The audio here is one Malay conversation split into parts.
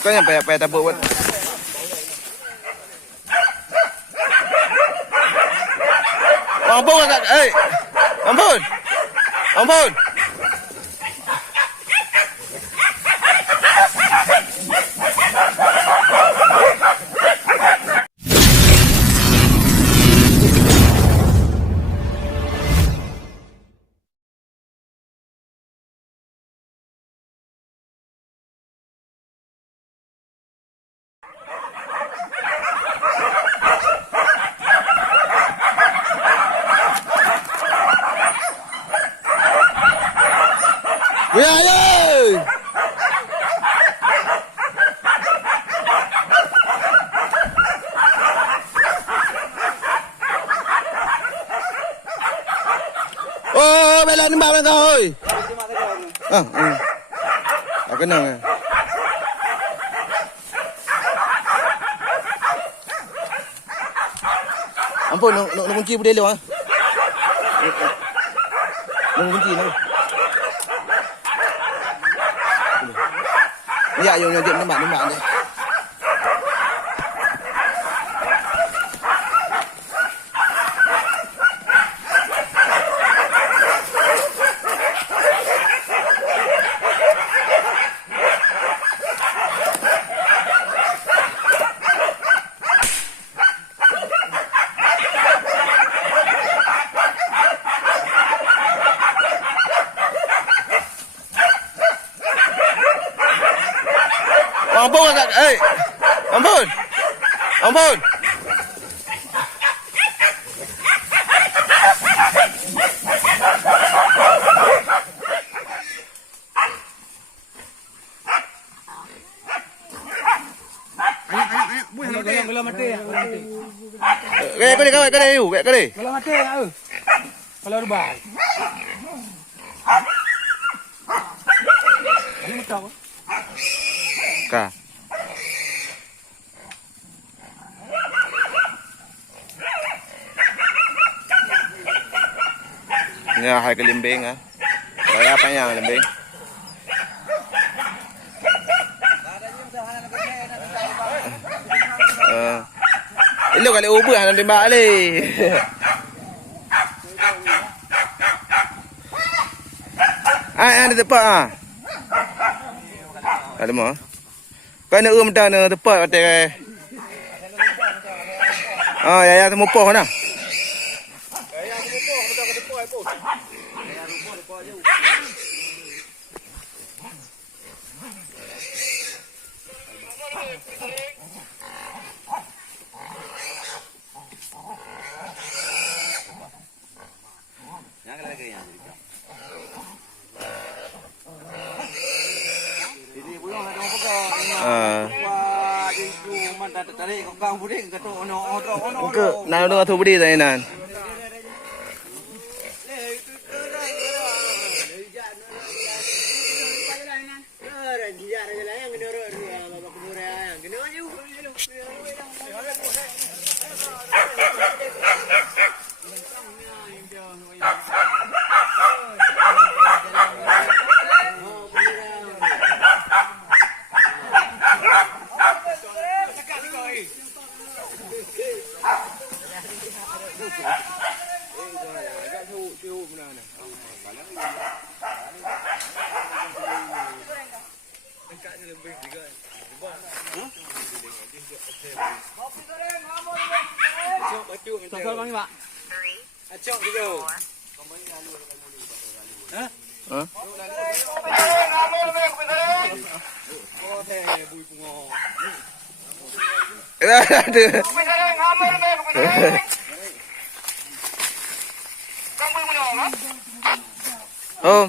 Kau yang payah tabuk buat. Ampun kat. Ampun. Ampun. Ya ya. Oh, bela ni mak kau oi. Aku kenal. Ampun, nak kunci berdelu ah. Nak kunci ni. Ya, yo nyojek ni mak ni. Ampun kat. Ampun. Ampun. Belum mati. Kau ni kau ni yuk, kau ni. Belum mati ah. Kalau rubah. Ini tahu. Ka. Ini hai ke lembing ah. Saya apa yang lembing? Ini kali ubah nanti balik. Ada tepat ah. Ada mah. Kau nak dah nak tepat kata. Ya temu poh nah. Ya temu poh betul ke tepat pun. Ya rupa tepat je. Yang lagi yang jadi. Jadi belum ada apa tarik kau buding kata ono. Ke nak dengar tu budi tadi nan. Sokol bang Pak. Acok juga. Hah? Oh teh bui pungo. Ada. Oh.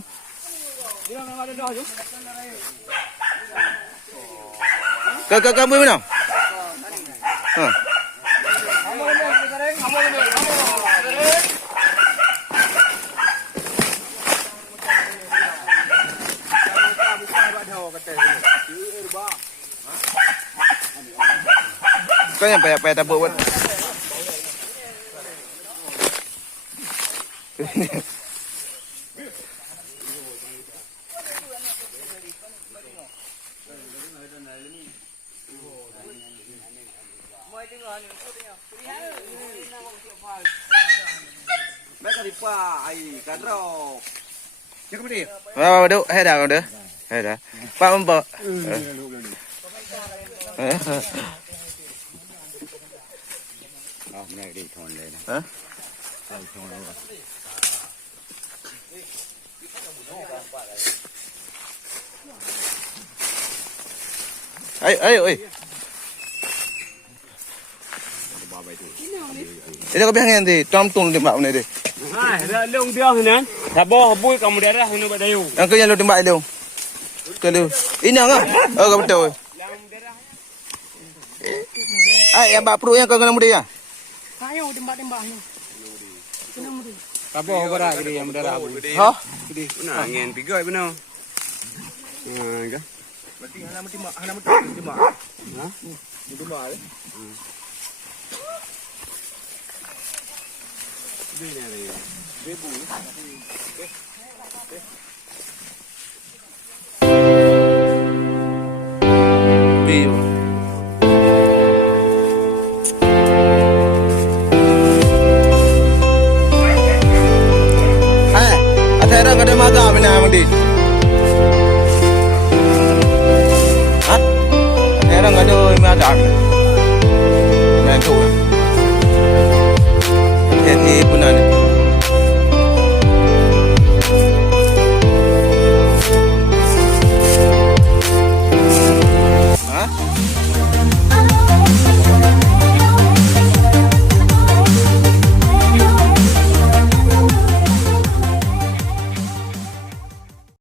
Kamu mana? Kau yang payah tabuk buat. Mereka dipa ai kadro. Cakap dia. Wah, duk, hai dah kau dah. Hai dah. Pak mempak. Này đi thon đây này. Hả? Ấy ấy ơi. Itu kau bilang nanti, tom tung tembak ni deh. Ah, lông dia ni kan. Sabo bui kamu dia dah ini badayu. Yang kau yang lu tembak itu. Kalau ini enggak? Oh, kau betul. Yang bak perut yang kau kena muda ya? Ayo tembak-tembaknya. Sabo berat gede yang berdarah. Hah? Gede. Nah, angin pigai benar. Kan. Berarti hana tembak, hana tembak. Ha? Tembak eh. Bio. Ada maga bina mandi.